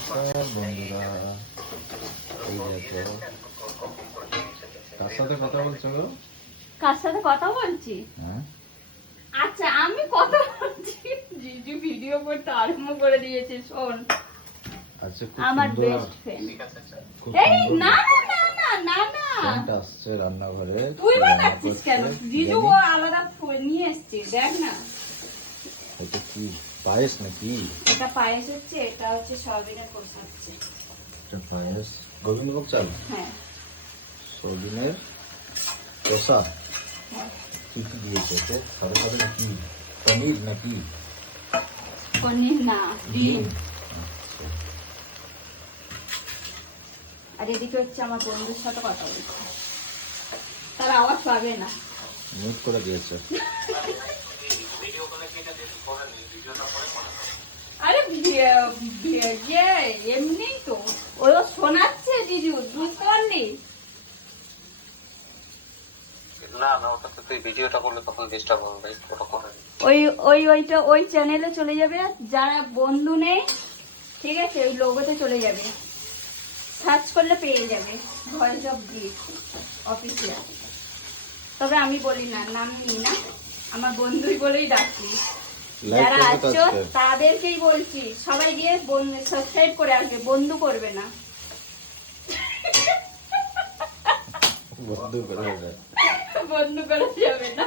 নমস্কার বন্ধুরা, এই দেখো কার সাথে কথা বলছো গো? কার সাথে কথা বলছি? হ্যাঁ, আচ্ছা আমি কথা বলছি। জিজু ভিডিও করতে আরম্ভ করে দিয়েছে। শোন, আচ্ছা খুব আমার সুন্দর, বেস্ট ফ্রেন্ড। খুব এই সুন্দর না না না না না, সেন্ট আসছে রান্নাঘরে। তুই রান্না বানাচ্ছিস করছে, কেন? জিজু জানি। ও আলাদা নিয়ে এসছে, দেখ না। এটা কি পায়েস নাকি? এটা পায়েস হচ্ছে, এটা হচ্ছে সয়াবিনের কষা হচ্ছে। এটা পায়েস গোবিন্দভোগ চাল, হ্যাঁ সবিনের কষা। হ্যাঁ, কি কি দিয়েছে এতে? সাথে সাথে কি পনির নাকি? পনির না, ডিম। আচ্ছা, আর এদিকে হচ্ছে আমার বন্ধুর সাথে কথা বলছে, তার আওয়াজ পাবে না। মিট করে দিয়েছে। আরে এমনি তো ও শোনাচ্ছে জিজু, বুঝতে পারলি? না না, ওটা তো তুই ভিডিওটা করলে তখন ডিস্টার্ব হবে, ওটা করে নি। ওই চ্যানেলে চলে যাবে, যারা বন্ধু নেই ঠিক আছে, ওই লোগোতে চলে যাবে, সার্চ করলে পেয়ে যাবে ভয়েস অফ জিৎ অফিসিয়াল। তবে আমি বলি না, নাম নিই না, আমার বন্ধুই বলেই ডাকি। যারা আছো তাদেরকেই বলছি, সবাই গিয়ে সাবস্ক্রাইব করে আসবে, বন্ধু করবে না। বন্ধু করে দেয়। বন্ধু করা যাবে না।